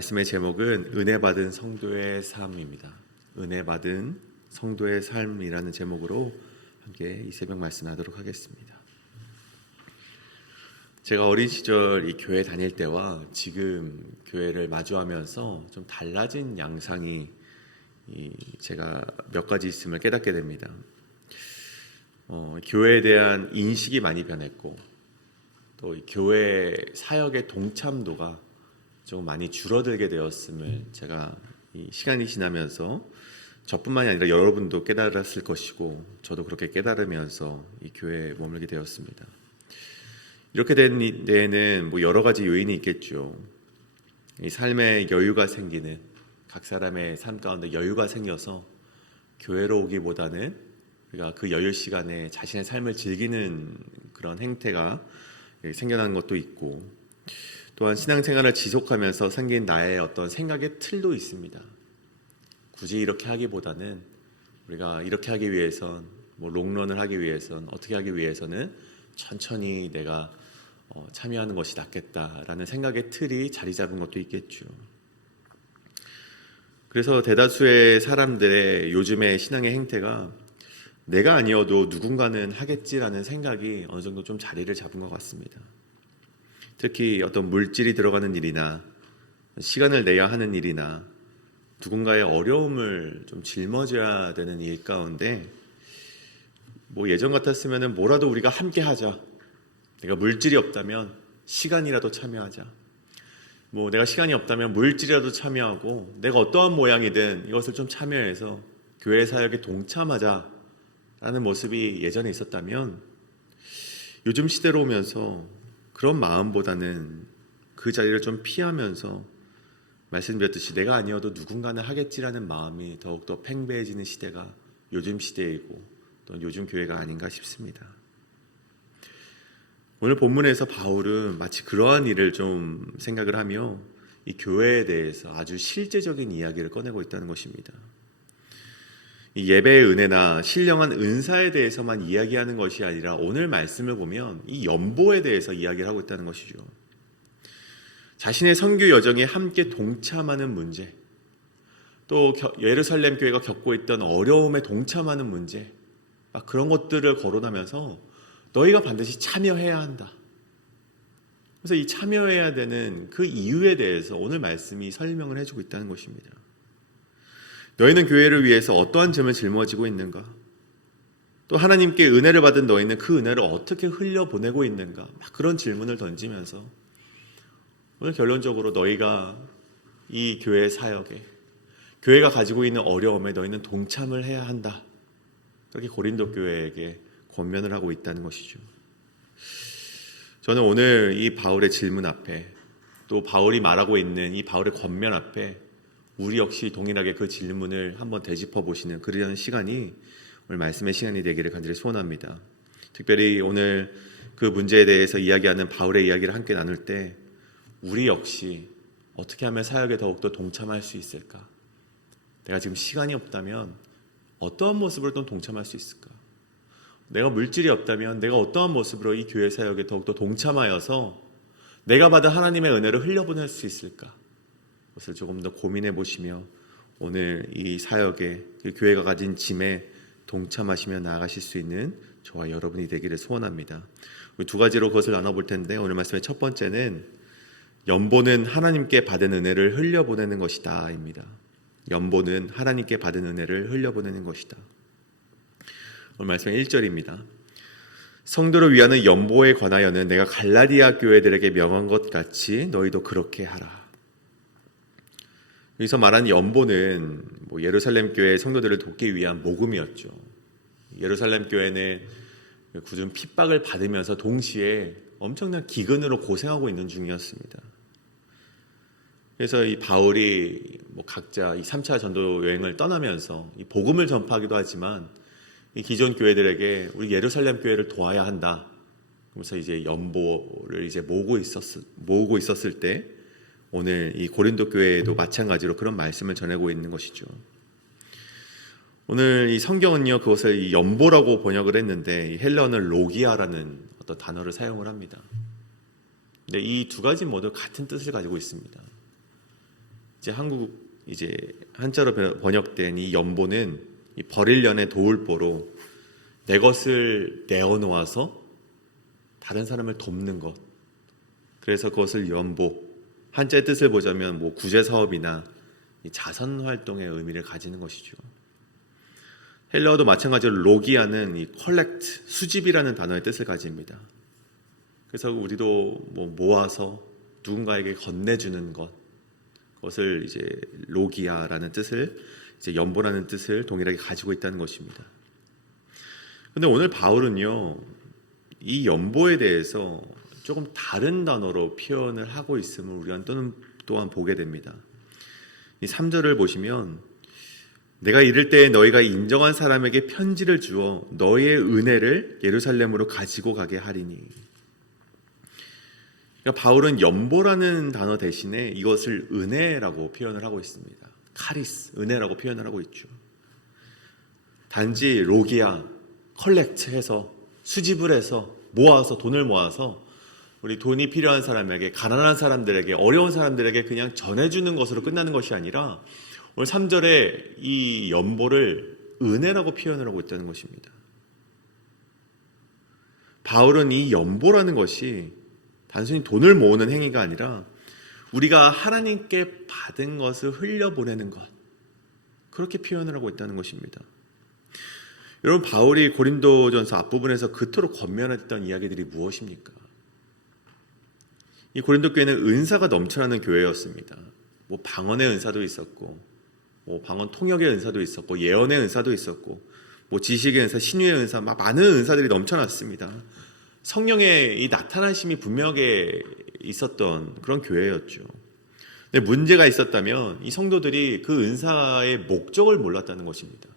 말씀의 제목은 은혜 받은 성도의 삶입니다. 은혜 받은 성도의 삶이라는 제목으로 함께 이 새벽 말씀하도록 하겠습니다. 제가 어린 시절 이 교회 다닐 때와 지금 교회를 마주하면서 좀 달라진 양상이 제가 몇 가지 있음을 깨닫게 됩니다. 교회에 대한 인식이 많이 변했고 또 교회 사역의 동참도가 좀 많이 줄어들게 되었음을 제가 이 시간이 지나면서 저뿐만이 아니라 여러분도 깨달았을 것이고 저도 그렇게 깨달으면서 이 교회에 머물게 되었습니다. 이렇게 된 데에는 여러 가지 요인이 있겠죠. 이 삶에 여유가 생기는, 각 사람의 삶 가운데 여유가 생겨서 교회로 오기보다는 우리가 그 여유 시간에 자신의 삶을 즐기는 그런 행태가 생겨나는 것도 있고, 또한 신앙생활을 지속하면서 생긴 나의 어떤 생각의 틀도 있습니다. 굳이 이렇게 하기보다는 우리가 이렇게 하기 위해선 롱런을 하기 위해선 어떻게 하기 위해서는 천천히 내가 참여하는 것이 낫겠다라는 생각의 틀이 자리 잡은 것도 있겠죠. 그래서 대다수의 사람들의 요즘의 신앙의 행태가 내가 아니어도 누군가는 하겠지라는 생각이 어느 정도 좀 자리를 잡은 것 같습니다. 특히 어떤 물질이 들어가는 일이나 시간을 내야 하는 일이나 누군가의 어려움을 좀 짊어져야 되는 일 가운데 예전 같았으면 뭐라도 우리가 함께 하자. 내가 물질이 없다면 시간이라도 참여하자. 내가 시간이 없다면 물질이라도 참여하고 내가 어떠한 모양이든 이것을 좀 참여해서 교회 사역에 동참하자 라는 모습이 예전에 있었다면 요즘 시대로 오면서 그런 마음보다는 그 자리를 좀 피하면서 말씀드렸듯이 내가 아니어도 누군가는 하겠지라는 마음이 더욱더 팽배해지는 시대가 요즘 시대이고 또 요즘 교회가 아닌가 싶습니다. 오늘 본문에서 바울은 마치 그러한 일을 좀 생각을 하며 이 교회에 대해서 아주 실제적인 이야기를 꺼내고 있다는 것입니다. 이 예배의 은혜나 신령한 은사에 대해서만 이야기하는 것이 아니라 오늘 말씀을 보면 이 연보에 대해서 이야기를 하고 있다는 것이죠. 자신의 선교 여정에 함께 동참하는 문제, 또 예루살렘 교회가 겪고 있던 어려움에 동참하는 문제, 그런 것들을 거론하면서 너희가 반드시 참여해야 한다. 그래서 이 참여해야 되는 그 이유에 대해서 오늘 말씀이 설명을 해주고 있다는 것입니다. 너희는 교회를 위해서 어떠한 점을 짊어지고 있는가? 또 하나님께 은혜를 받은 너희는 그 은혜를 어떻게 흘려보내고 있는가? 그런 질문을 던지면서 오늘 결론적으로 너희가 이 교회 사역에, 교회가 가지고 있는 어려움에 너희는 동참을 해야 한다. 그렇게 고린도 교회에게 권면을 하고 있다는 것이죠. 저는 오늘 이 바울의 질문 앞에 또 바울이 말하고 있는 이 바울의 권면 앞에 우리 역시 동일하게 그 질문을 한번 되짚어 보시는 그러한 시간이 오늘 말씀의 시간이 되기를 간절히 소원합니다. 특별히 오늘 그 문제에 대해서 이야기하는 바울의 이야기를 함께 나눌 때 우리 역시 어떻게 하면 사역에 더욱더 동참할 수 있을까? 내가 지금 시간이 없다면 어떠한 모습으로 또 동참할 수 있을까? 내가 물질이 없다면 내가 어떠한 모습으로 이 교회 사역에 더욱더 동참하여서 내가 받은 하나님의 은혜를 흘려보낼 수 있을까? 그것을 조금 더 고민해 보시며 오늘 이 사역에 교회가 가진 짐에 동참하시며 나아가실 수 있는 저와 여러분이 되기를 소원합니다. 두 가지로 그것을 나눠볼 텐데 오늘 말씀의 첫 번째는 연보는 하나님께 받은 은혜를 흘려보내는 것이다 입니다. 연보는 하나님께 받은 은혜를 흘려보내는 것이다. 오늘 말씀의 1절입니다. 성도를 위하는 연보에 관하여는 내가 갈라디아 교회들에게 명한 것 같이 너희도 그렇게 하라. 여기서 말하는 연보는 예루살렘 교회 성도들을 돕기 위한 모금이었죠. 예루살렘 교회는 굳은 핍박을 받으면서 동시에 엄청난 기근으로 고생하고 있는 중이었습니다. 그래서 이 바울이 각자 이 3차 전도 여행을 떠나면서 이 복음을 전파하기도 하지만 이 기존 교회들에게 우리 예루살렘 교회를 도와야 한다. 그래서 이제 연보를 이제 모으고 있었을 때 오늘 이 고린도 교회에도 마찬가지로 그런 말씀을 전하고 있는 것이죠. 오늘 이 성경은요 그것을 이 연보라고 번역을 했는데 이 헬라어는 로기아라는 어떤 단어를 사용을 합니다. 근데 이 두 가지 모두 같은 뜻을 가지고 있습니다. 이제 한국 이제 한자로 번역된 이 연보는 이 버릴련의 도울보로 내 것을 내어놓아서 다른 사람을 돕는 것. 그래서 그것을 연보, 한자의 뜻을 보자면 뭐 구제 사업이나 자선 활동의 의미를 가지는 것이죠. 헬라어도 마찬가지로 로기아는 이 컬렉트, 수집이라는 단어의 뜻을 가집니다. 그래서 우리도 뭐 모아서 누군가에게 건네주는 것, 그것을 이제 로기아라는 뜻을, 이제 연보라는 뜻을 동일하게 가지고 있다는 것입니다. 그런데 오늘 바울은요, 이 연보에 대해서 조금 다른 단어로 표현을 하고 있음을 우리가 또한 보게 됩니다. 이 3절을 보시면 내가 이를 때에 너희가 인정한 사람에게 편지를 주어 너희의 은혜를 예루살렘으로 가지고 가게 하리니. 그러니까 바울은 연보라는 단어 대신에 이것을 은혜라고 표현을 하고 있습니다. 카리스, 은혜라고 표현을 하고 있죠. 단지 로기아, 컬렉트 해서 수집을 해서 모아서 돈을 모아서 우리 돈이 필요한 사람에게, 가난한 사람들에게, 어려운 사람들에게 그냥 전해주는 것으로 끝나는 것이 아니라 오늘 3절에 이 연보를 은혜라고 표현을 하고 있다는 것입니다. 바울은 이 연보라는 것이 단순히 돈을 모으는 행위가 아니라 우리가 하나님께 받은 것을 흘려보내는 것, 그렇게 표현을 하고 있다는 것입니다. 여러분, 바울이 고린도전서 앞부분에서 그토록 권면했던 이야기들이 무엇입니까? 이 고린도 교회는 은사가 넘쳐나는 교회였습니다. 뭐 방언의 은사도 있었고, 뭐 방언 통역의 은사도 있었고, 예언의 은사도 있었고, 뭐 지식의 은사, 신유의 은사, 막 많은 은사들이 넘쳐났습니다. 성령의 이 나타나심이 분명하게 있었던 그런 교회였죠. 근데 문제가 있었다면 이 성도들이 그 은사의 목적을 몰랐다는 것입니다.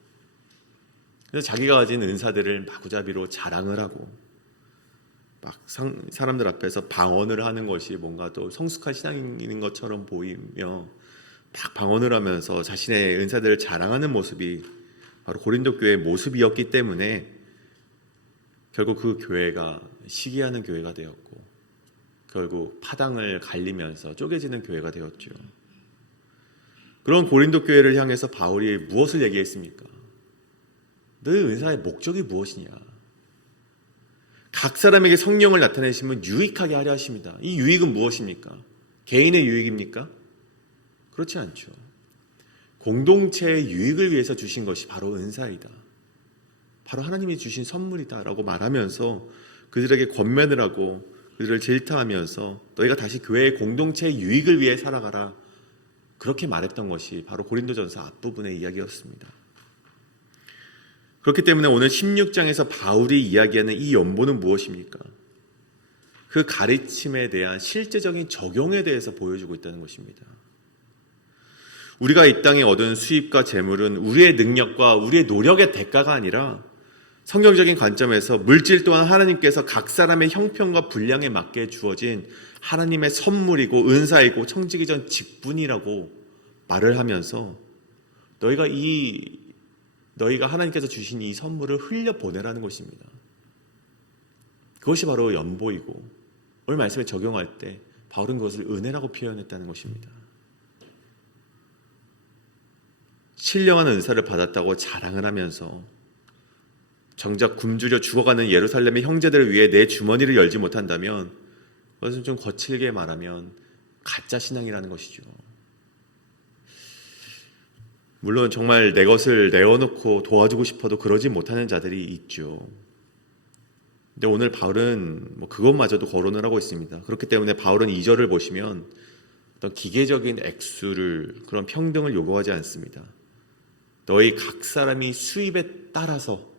그래서 자기가 가진 은사들을 마구잡이로 자랑을 하고 막 사람들 앞에서 방언을 하는 것이 뭔가 또 성숙한 신앙인 것처럼 보이며 막 방언을 하면서 자신의 은사들을 자랑하는 모습이 바로 고린도 교회의 모습이었기 때문에 결국 그 교회가 시기하는 교회가 되었고 결국 파당을 갈리면서 쪼개지는 교회가 되었죠. 그런 고린도 교회를 향해서 바울이 무엇을 얘기했습니까? 너의 은사의 목적이 무엇이냐? 각 사람에게 성령을 나타내시면 유익하게 하려 하십니다. 이 유익은 무엇입니까? 개인의 유익입니까? 그렇지 않죠. 공동체의 유익을 위해서 주신 것이 바로 은사이다. 바로 하나님이 주신 선물이다라고 말하면서 그들에게 권면을 하고 그들을 질타하면서 너희가 다시 교회의 공동체의 유익을 위해 살아가라, 그렇게 말했던 것이 바로 고린도전서 앞부분의 이야기였습니다. 그렇기 때문에 오늘 16장에서 바울이 이야기하는 이 연보는 무엇입니까? 그 가르침에 대한 실제적인 적용에 대해서 보여주고 있다는 것입니다. 우리가 이 땅에 얻은 수입과 재물은 우리의 능력과 우리의 노력의 대가가 아니라 성경적인 관점에서 물질 또한 하나님께서 각 사람의 형편과 분량에 맞게 주어진 하나님의 선물이고 은사이고 청지기 전 직분이라고 말을 하면서 너희가 하나님께서 주신 이 선물을 흘려보내라는 것입니다. 그것이 바로 연보이고 오늘 말씀에 적용할 때 바울은 그것을 은혜라고 표현했다는 것입니다. 신령한 은사를 받았다고 자랑을 하면서 정작 굶주려 죽어가는 예루살렘의 형제들을 위해 내 주머니를 열지 못한다면 그것은 좀 거칠게 말하면 가짜 신앙이라는 것이죠. 물론 정말 내 것을 내어놓고 도와주고 싶어도 그러지 못하는 자들이 있죠. 근데 오늘 바울은 그것마저도 거론을 하고 있습니다. 그렇기 때문에 바울은 2절을 보시면 어떤 기계적인 액수를, 그런 평등을 요구하지 않습니다. 너희 각 사람이 수입에 따라서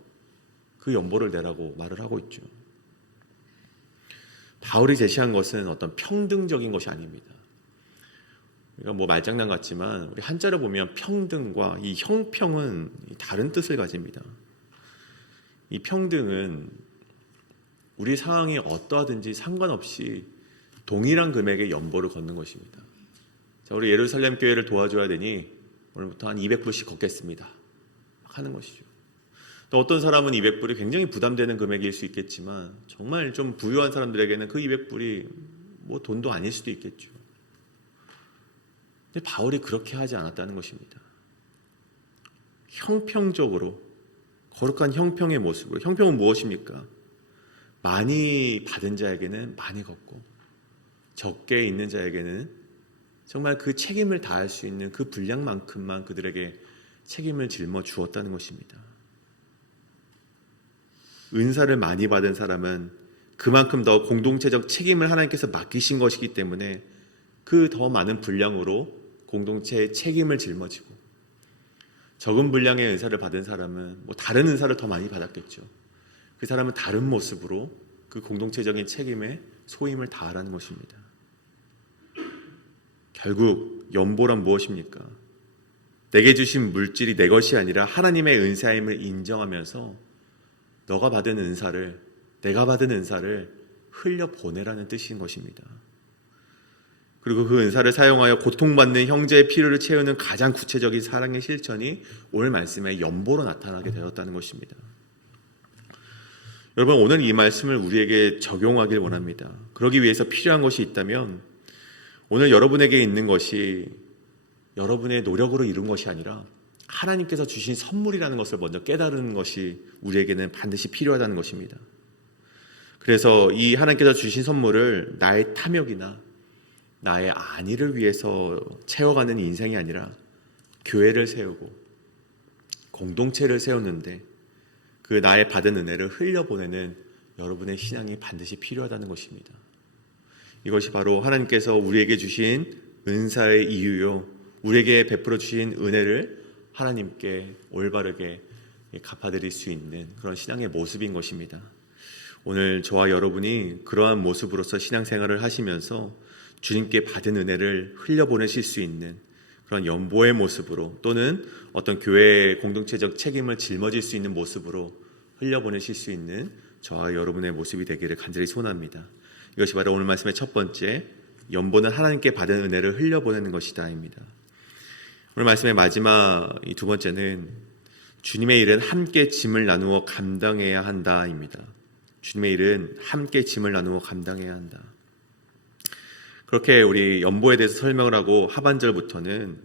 그 연보를 내라고 말을 하고 있죠. 바울이 제시한 것은 어떤 평등적인 것이 아닙니다. 그러니까 말장난 같지만 우리 한자를 보면 평등과 이 형평은 다른 뜻을 가집니다. 이 평등은 우리 상황이 어떠하든지 상관없이 동일한 금액의 연보를 걷는 것입니다. 자, 우리 예루살렘 교회를 도와줘야 되니 오늘부터 한 200불씩 걷겠습니다. 막 하는 것이죠. 또 어떤 사람은 200불이 굉장히 부담되는 금액일 수 있겠지만 정말 좀 부유한 사람들에게는 그 200불이 돈도 아닐 수도 있겠죠. 근데 바울이 그렇게 하지 않았다는 것입니다. 형평적으로, 거룩한 형평의 모습으로. 형평은 무엇입니까? 많이 받은 자에게는 많이 걷고, 적게 있는 자에게는 정말 그 책임을 다할 수 있는 그 분량만큼만 그들에게 책임을 짊어 주었다는 것입니다. 은사를 많이 받은 사람은 그만큼 더 공동체적 책임을 하나님께서 맡기신 것이기 때문에 그 더 많은 분량으로 공동체의 책임을 짊어지고, 적은 분량의 은사를 받은 사람은 다른 은사를 더 많이 받았겠죠. 그 사람은 다른 모습으로 그 공동체적인 책임에 소임을 다하라는 것입니다. 결국 연보란 무엇입니까? 내게 주신 물질이 내 것이 아니라 하나님의 은사임을 인정하면서 너가 받은 은사를, 내가 받은 은사를 흘려보내라는 뜻인 것입니다. 그리고 그 은사를 사용하여 고통받는 형제의 필요를 채우는 가장 구체적인 사랑의 실천이 오늘 말씀에 연보로 나타나게 되었다는 것입니다. 여러분, 오늘 이 말씀을 우리에게 적용하길 원합니다. 그러기 위해서 필요한 것이 있다면 오늘 여러분에게 있는 것이 여러분의 노력으로 이룬 것이 아니라 하나님께서 주신 선물이라는 것을 먼저 깨달은 것이 우리에게는 반드시 필요하다는 것입니다. 그래서 이 하나님께서 주신 선물을 나의 탐욕이나 나의 안위를 위해서 채워가는 인생이 아니라 교회를 세우고 공동체를 세우는데 그 나의 받은 은혜를 흘려보내는 여러분의 신앙이 반드시 필요하다는 것입니다. 이것이 바로 하나님께서 우리에게 주신 은사의 이유요, 우리에게 베풀어 주신 은혜를 하나님께 올바르게 갚아드릴 수 있는 그런 신앙의 모습인 것입니다. 오늘 저와 여러분이 그러한 모습으로서 신앙생활을 하시면서 주님께 받은 은혜를 흘려보내실 수 있는 그런 연보의 모습으로, 또는 어떤 교회의 공동체적 책임을 짊어질 수 있는 모습으로 흘려보내실 수 있는 저와 여러분의 모습이 되기를 간절히 소원합니다. 이것이 바로 오늘 말씀의 첫 번째, 연보는 하나님께 받은 은혜를 흘려보내는 것이다 입니다. 오늘 말씀의 마지막 이 두 번째는 주님의 일은 함께 짐을 나누어 감당해야 한다 입니다. 주님의 일은 함께 짐을 나누어 감당해야 한다. 그렇게 우리 연보에 대해서 설명을 하고 하반절부터는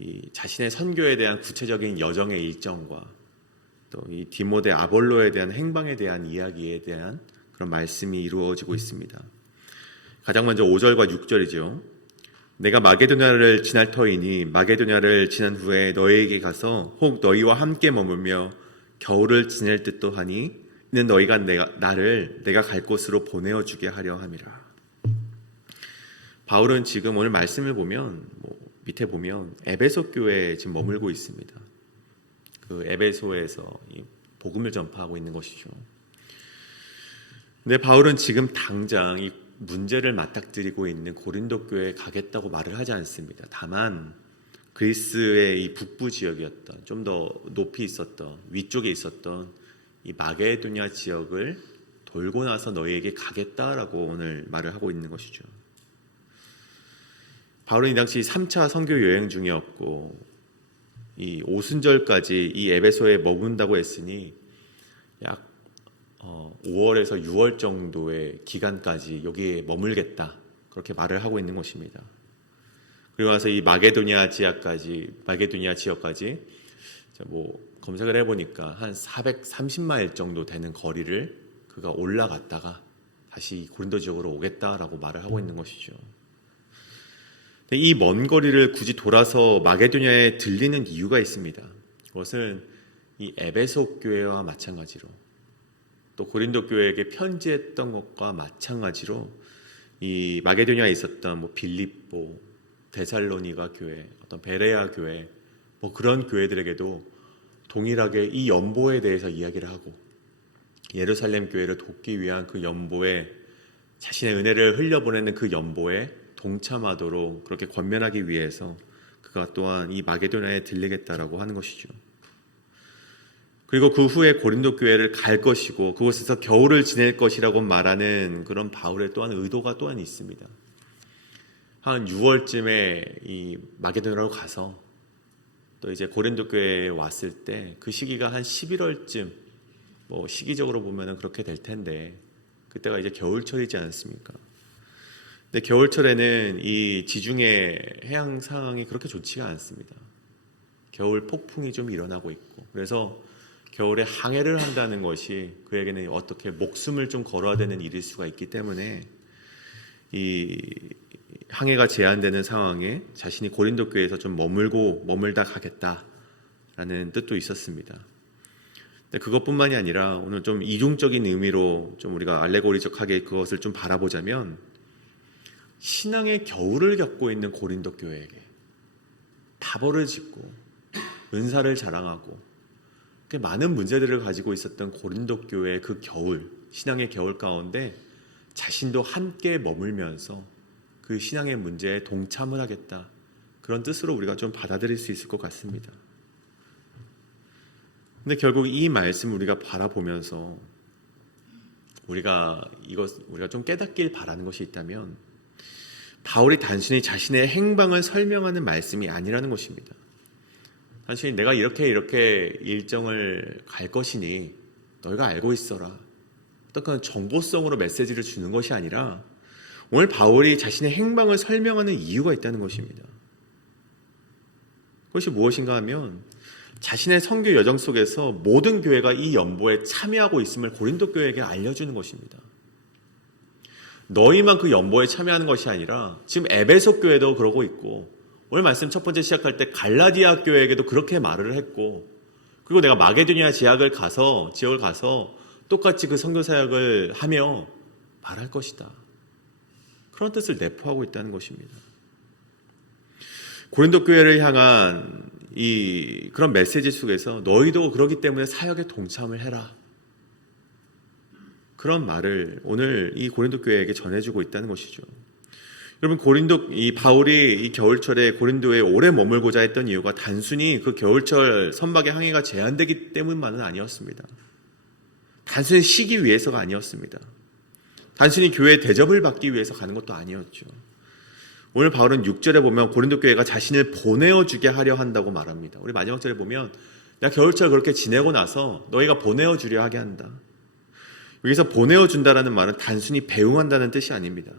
이 자신의 선교에 대한 구체적인 여정의 일정과 또 이 디모데 아볼로에 대한 행방에 대한 이야기에 대한 그런 말씀이 이루어지고 있습니다. 가장 먼저 5절과 6절이죠. 내가 마게도냐를 지날 터이니 마게도냐를 지난 후에 너희에게 가서 혹 너희와 함께 머물며 겨울을 지낼 듯도 하니 이는 너희가 나를 내가 갈 곳으로 보내어 주게 하려 함이라. 바울은 지금 오늘 말씀을 보면 밑에 보면 에베소 교회에 지금 머물고 있습니다. 그 에베소에서 이 복음을 전파하고 있는 것이죠. 근데 바울은 지금 당장 이 문제를 맞닥뜨리고 있는 고린도 교회에 가겠다고 말을 하지 않습니다. 다만 그리스의 이 북부 지역이었던, 좀 더 높이 있었던, 위쪽에 있었던 이 마게도냐 지역을 돌고 나서 너희에게 가겠다라고 오늘 말을 하고 있는 것이죠. 바울은 이 당시 3차 선교 여행 중이었고 이 오순절까지 이 에베소에 머문다고 했으니 약 5월에서 6월 정도의 기간까지 여기에 머물겠다, 그렇게 말을 하고 있는 것입니다. 그리고 와서 이 마게도니아 지역까지 검색을 해보니까 한 430마일 정도 되는 거리를 그가 올라갔다가 다시 고린도 지역으로 오겠다라고 말을 하고 있는 것이죠. 이 먼 거리를 굳이 돌아서 마게도냐에 들리는 이유가 있습니다. 그것은 이 에베소 교회와 마찬가지로, 또 고린도 교회에게 편지했던 것과 마찬가지로 이 마게도냐에 있었던 빌립보, 데살로니가 교회, 어떤 베레아 교회, 그런 교회들에게도 동일하게 이 연보에 대해서 이야기를 하고 예루살렘 교회를 돕기 위한 그 연보에, 자신의 은혜를 흘려보내는 그 연보에 동참하도록 그렇게 권면하기 위해서 그가 또한 이 마게도냐에 들리겠다라고 하는 것이죠. 그리고 그 후에 고린도 교회를 갈 것이고 그곳에서 겨울을 지낼 것이라고 말하는 그런 바울의 또한 의도가 또한 있습니다. 한 6월쯤에 이 마게도냐로 가서 또 이제 고린도 교회에 왔을 때 그 시기가 한 11월쯤, 시기적으로 보면은 그렇게 될 텐데 그때가 이제 겨울철이지 않습니까? 근데 겨울철에는 이 지중해 해양 상황이 그렇게 좋지가 않습니다. 겨울 폭풍이 좀 일어나고 있고, 그래서 겨울에 항해를 한다는 것이 그에게는 어떻게 목숨을 좀 걸어야 되는 일일 수가 있기 때문에 이 항해가 제한되는 상황에 자신이 고린도 교회에서 좀 머물다 가겠다라는 뜻도 있었습니다. 근데 그것뿐만이 아니라 오늘 좀 이중적인 의미로 좀 우리가 알레고리적하게 그것을 좀 바라보자면, 신앙의 겨울을 겪고 있는 고린도 교회에게 다벌을 짓고 은사를 자랑하고 많은 문제들을 가지고 있었던 고린도 교회의 그 겨울, 신앙의 겨울 가운데 자신도 함께 머물면서 그 신앙의 문제에 동참을 하겠다, 그런 뜻으로 우리가 좀 받아들일 수 있을 것 같습니다. 근데 결국 이 말씀을 우리가 바라보면서 우리가 좀 깨닫길 바라는 것이 있다면, 바울이 단순히 자신의 행방을 설명하는 말씀이 아니라는 것입니다. 단순히 내가 이렇게 일정을 갈 것이니 너희가 알고 있어라, 어떤 정보성으로 메시지를 주는 것이 아니라, 오늘 바울이 자신의 행방을 설명하는 이유가 있다는 것입니다. 그것이 무엇인가 하면, 자신의 선교 여정 속에서 모든 교회가 이 연보에 참여하고 있음을 고린도 교회에게 알려주는 것입니다. 너희만 그 연보에 참여하는 것이 아니라 지금 에베소 교회도 그러고 있고, 오늘 말씀 첫 번째 시작할 때 갈라디아 교회에게도 그렇게 말을 했고, 그리고 내가 마게도니아 지역을 가서 똑같이 그 선교 사역을 하며 말할 것이다, 그런 뜻을 내포하고 있다는 것입니다. 고린도 교회를 향한 그런 메시지 속에서 너희도 그러기 때문에 사역에 동참을 해라, 그런 말을 오늘 이 고린도 교회에게 전해주고 있다는 것이죠. 여러분, 바울이 이 겨울철에 고린도에 오래 머물고자 했던 이유가 단순히 그 겨울철 선박의 항해가 제한되기 때문만은 아니었습니다. 단순히 쉬기 위해서가 아니었습니다. 단순히 교회의 대접을 받기 위해서 가는 것도 아니었죠. 오늘 바울은 6절에 보면 고린도 교회가 자신을 보내어주게 하려 한다고 말합니다. 우리 마지막 절에 보면 내가 겨울철 그렇게 지내고 나서 너희가 보내어주려 하게 한다. 여기서 보내어준다라는 말은 단순히 배웅한다는 뜻이 아닙니다.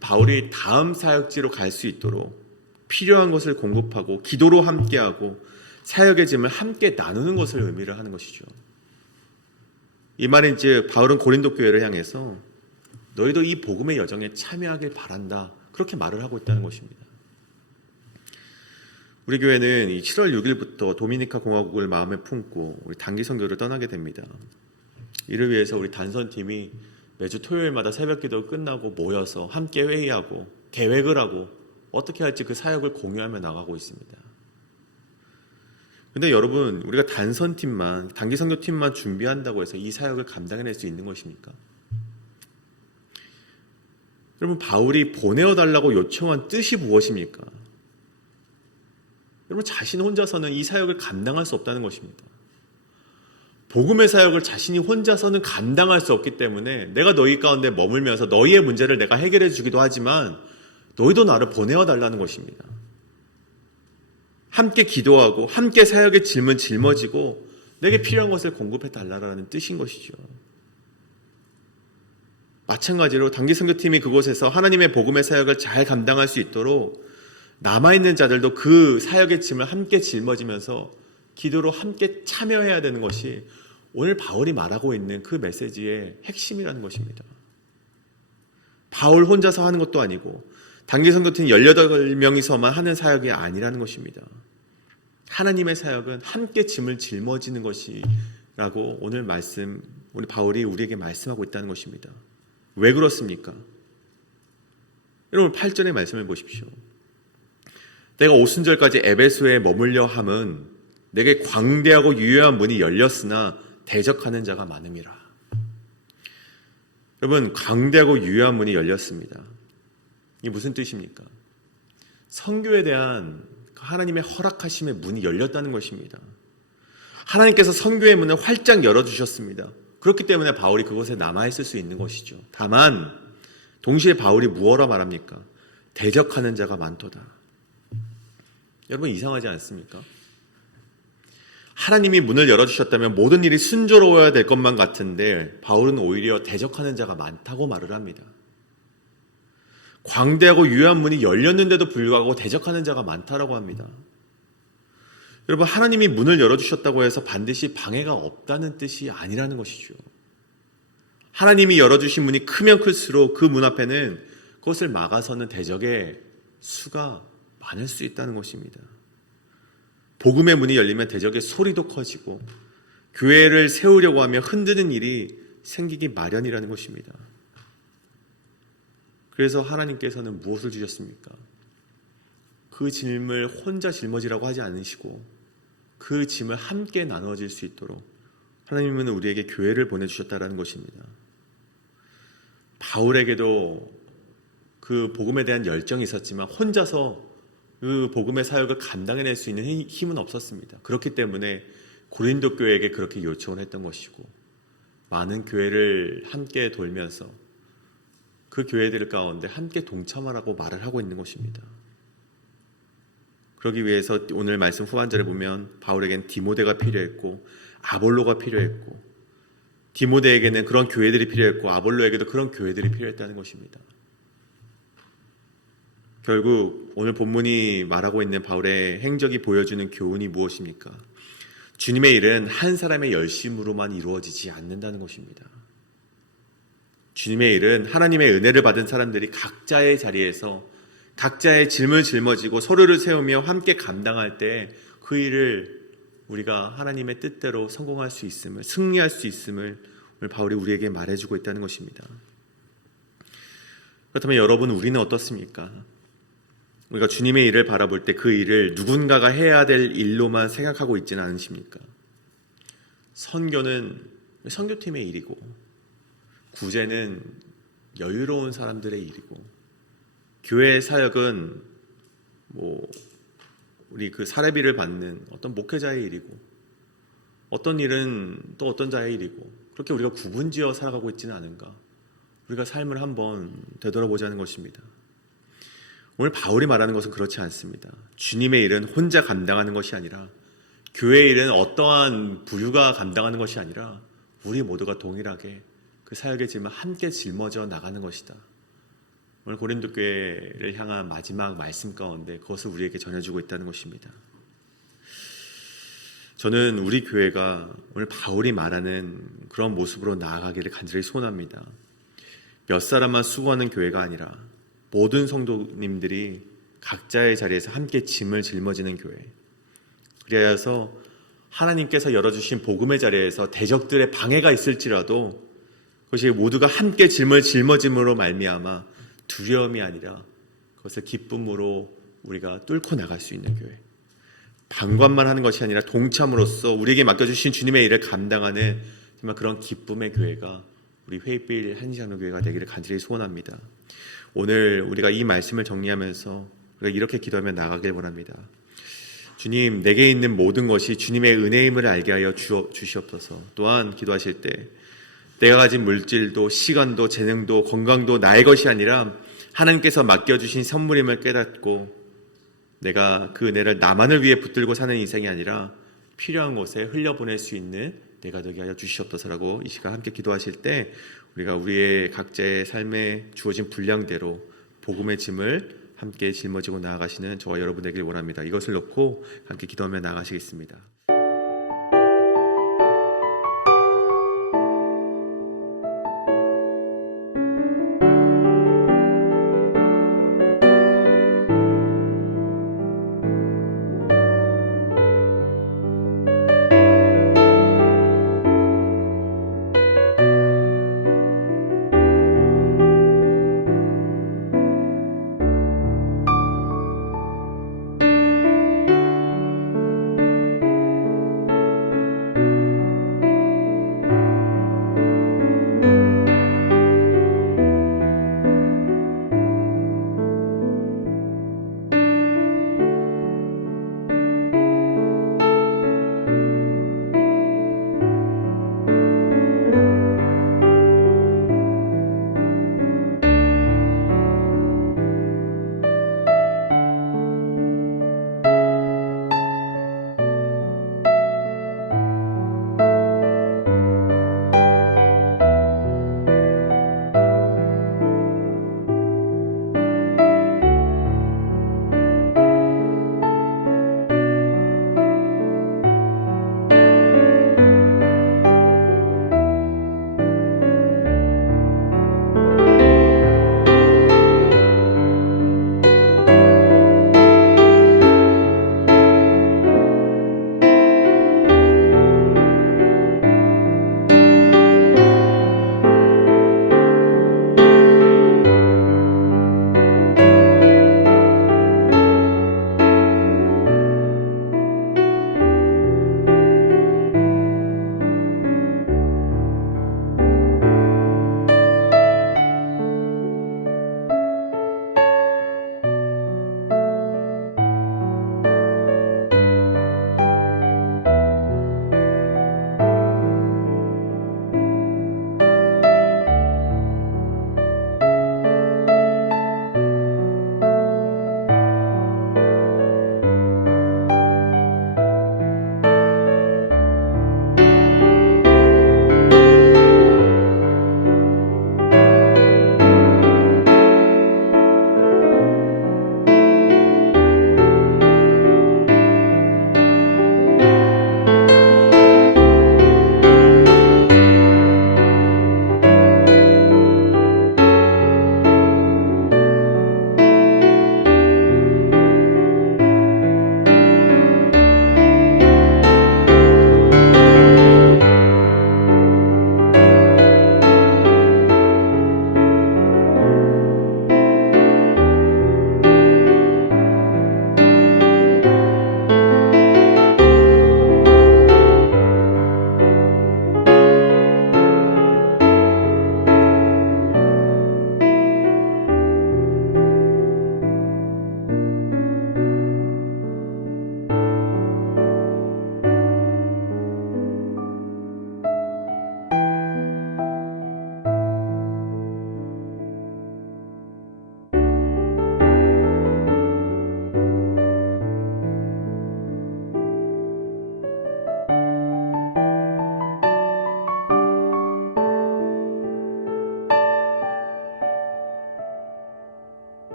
바울이 다음 사역지로 갈 수 있도록 필요한 것을 공급하고 기도로 함께하고 사역의 짐을 함께 나누는 것을 의미를 하는 것이죠. 이 말은 즉 바울은 고린도 교회를 향해서 너희도 이 복음의 여정에 참여하길 바란다, 그렇게 말을 하고 있다는 것입니다. 우리 교회는 이 7월 6일부터 도미니카 공화국을 마음에 품고 우리 단기 선교를 떠나게 됩니다. 이를 위해서 우리 단선팀이 매주 토요일마다 새벽기도 끝나고 모여서 함께 회의하고 계획을 하고 어떻게 할지 그 사역을 공유하며 나가고 있습니다. 근데 여러분, 우리가 단기 선교팀만 준비한다고 해서 이 사역을 감당해낼 수 있는 것입니까? 여러분, 바울이 보내어달라고 요청한 뜻이 무엇입니까? 여러분, 자신 혼자서는 이 사역을 감당할 수 없다는 것입니다. 복음의 사역을 자신이 혼자서는 감당할 수 없기 때문에 내가 너희 가운데 머물면서 너희의 문제를 내가 해결해 주기도 하지만 너희도 나를 보내어달라는 것입니다. 함께 기도하고 함께 사역의 짐은 짊어지고 내게 필요한 것을 공급해달라는 뜻인 것이죠. 마찬가지로 단기 선교팀이 그곳에서 하나님의 복음의 사역을 잘 감당할 수 있도록 남아있는 자들도 그 사역의 짐을 함께 짊어지면서 기도로 함께 참여해야 되는 것이 오늘 바울이 말하고 있는 그 메시지의 핵심이라는 것입니다. 바울 혼자서 하는 것도 아니고 단기 선교팀 18명이서만 하는 사역이 아니라는 것입니다. 하나님의 사역은 함께 짐을 짊어지는 것이라고 오늘 우리 바울이 우리에게 말씀하고 있다는 것입니다. 왜 그렇습니까? 여러분, 8절의 말씀을 보십시오. 내가 오순절까지 에베소에 머물려 함은 내게 광대하고 유효한 문이 열렸으나 대적하는 자가 많음이라. 여러분, 광대하고 유효한 문이 열렸습니다. 이게 무슨 뜻입니까? 선교에 대한 하나님의 허락하심의 문이 열렸다는 것입니다. 하나님께서 선교의 문을 활짝 열어주셨습니다. 그렇기 때문에 바울이 그곳에 남아있을 수 있는 것이죠. 다만 동시에 바울이 무엇라 말합니까? 대적하는 자가 많도다. 여러분, 이상하지 않습니까? 하나님이 문을 열어주셨다면 모든 일이 순조로워야 될 것만 같은데 바울은 오히려 대적하는 자가 많다고 말을 합니다. 광대하고 유효한 문이 열렸는데도 불구하고 대적하는 자가 많다라고 합니다. 여러분, 하나님이 문을 열어주셨다고 해서 반드시 방해가 없다는 뜻이 아니라는 것이죠. 하나님이 열어주신 문이 크면 클수록 그 문 앞에는 그것을 막아서는 대적의 수가 많을 수 있다는 것입니다. 복음의 문이 열리면 대적의 소리도 커지고 교회를 세우려고 하며 흔드는 일이 생기기 마련이라는 것입니다. 그래서 하나님께서는 무엇을 주셨습니까? 그 짐을 혼자 짊어지라고 하지 않으시고 그 짐을 함께 나눠질 수 있도록 하나님은 우리에게 교회를 보내주셨다는 것입니다. 바울에게도 그 복음에 대한 열정이 있었지만 혼자서 그 복음의 사역을 감당해낼 수 있는 힘은 없었습니다. 그렇기 때문에 고린도 교회에게 그렇게 요청을 했던 것이고 많은 교회를 함께 돌면서 그 교회들 가운데 함께 동참하라고 말을 하고 있는 것입니다. 그러기 위해서 오늘 말씀 후반절에 보면 바울에게는 디모데가 필요했고 아볼로가 필요했고 디모데에게는 그런 교회들이 필요했고 아볼로에게도 그런 교회들이 필요했다는 것입니다. 결국 오늘 본문이 말하고 있는 바울의 행적이 보여주는 교훈이 무엇입니까? 주님의 일은 한 사람의 열심으로만 이루어지지 않는다는 것입니다. 주님의 일은 하나님의 은혜를 받은 사람들이 각자의 자리에서 각자의 짐을 짊어지고 서로를 세우며 함께 감당할 때 그 일을 우리가 하나님의 뜻대로 성공할 수 있음을, 승리할 수 있음을 오늘 바울이 우리에게 말해주고 있다는 것입니다. 그렇다면 여러분, 우리는 어떻습니까? 우리가 주님의 일을 바라볼 때 그 일을 누군가가 해야 될 일로만 생각하고 있지는 않으십니까? 선교는 선교팀의 일이고 구제는 여유로운 사람들의 일이고 교회 사역은 우리 그 사례비를 받는 어떤 목회자의 일이고 어떤 일은 또 어떤 자의 일이고 그렇게 우리가 구분지어 살아가고 있지는 않은가? 우리가 삶을 한번 되돌아보자는 것입니다. 오늘 바울이 말하는 것은 그렇지 않습니다. 주님의 일은 혼자 감당하는 것이 아니라 교회의 일은 어떠한 부류가 감당하는 것이 아니라 우리 모두가 동일하게 그 사역의 짐을 함께 짊어져 나가는 것이다. 오늘 고린도 교회를 향한 마지막 말씀 가운데 그것을 우리에게 전해주고 있다는 것입니다. 저는 우리 교회가 오늘 바울이 말하는 그런 모습으로 나아가기를 간절히 소원합니다. 몇 사람만 수고하는 교회가 아니라 모든 성도님들이 각자의 자리에서 함께 짐을 짊어지는 교회. 그래서 하나님께서 열어주신 복음의 자리에서 대적들의 방해가 있을지라도 그것이 모두가 함께 짐을 짊어짐으로 말미암아 두려움이 아니라 그것을 기쁨으로 우리가 뚫고 나갈 수 있는 교회. 방관만 하는 것이 아니라 동참으로써 우리에게 맡겨주신 주님의 일을 감당하는 정말 그런 기쁨의 교회가 우리 회의빌 한시장로교회가 되기를 간절히 소원합니다. 오늘 우리가 이 말씀을 정리하면서 우리가 이렇게 기도하며 나가길 원합니다. 주님, 내게 있는 모든 것이 주님의 은혜임을 알게 하여 주시옵소서. 또한 기도하실 때 내가 가진 물질도 시간도 재능도 건강도 나의 것이 아니라 하나님께서 맡겨주신 선물임을 깨닫고 내가 그 은혜를 나만을 위해 붙들고 사는 인생이 아니라 필요한 곳에 흘려보낼 수 있는 내가 되게 하여 주시옵소서라고 이 시간 함께 기도하실 때 우리가 우리의 각자의 삶에 주어진 분량대로 복음의 짐을 함께 짊어지고 나아가시는 저와 여러분 되길 원합니다. 이것을 놓고 함께 기도하며 나아가시겠습니다.